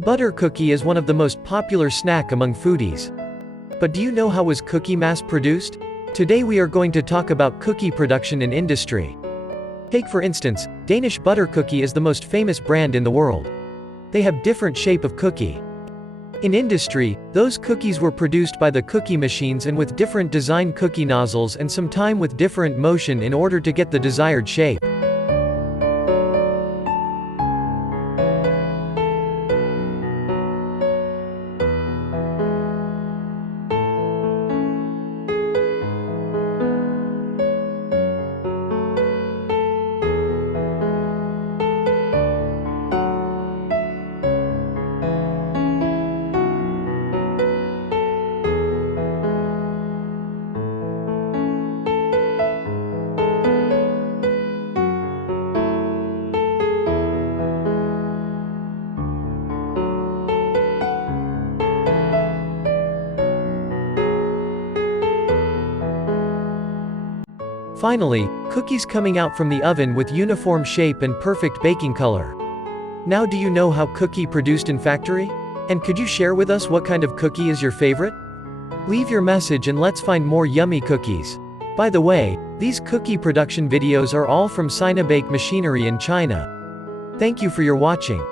Butter cookie is one of the most popular snack among foodies. But do you know how was cookie mass-produced? Today we are going to talk about cookie production in industry. Take for instance, Danish butter cookie is the most famous brand in the world. They have different shape of cookie. In industry, those cookies were produced by the cookie machines and with different design cookie nozzles and some time with different motion in order to get the desired shape. Finally, cookies coming out from the oven with uniform shape and perfect baking color. Now do you know how cookie produced in factory? And could you share with us what kind of cookie is your favorite? Leave your message and let's find more yummy cookies. By the way, these cookie production videos are all from Sinabake Machinery in China. Thank you for your watching.